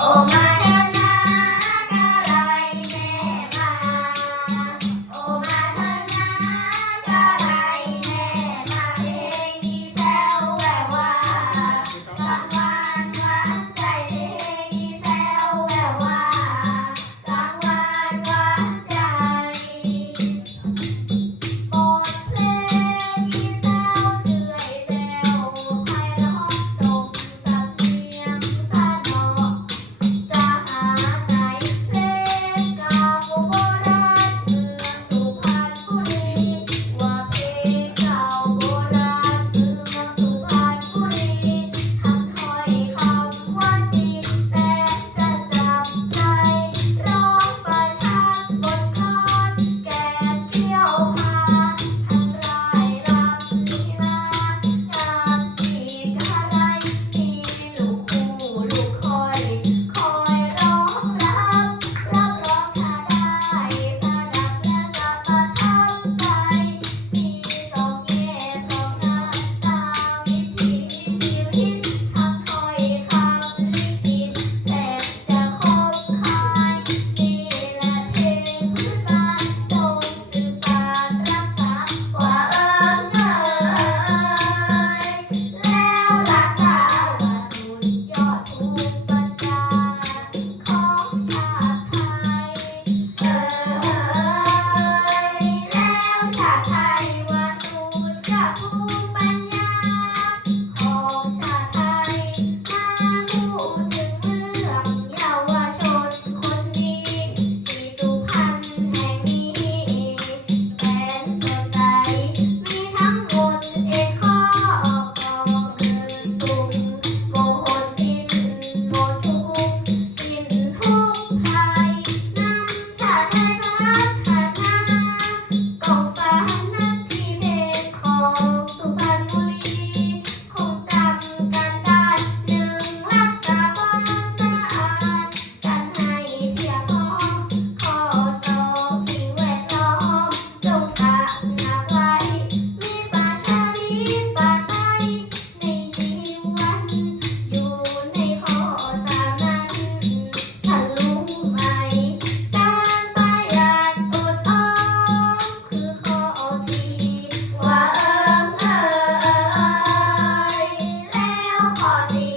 Oh my. Sorry.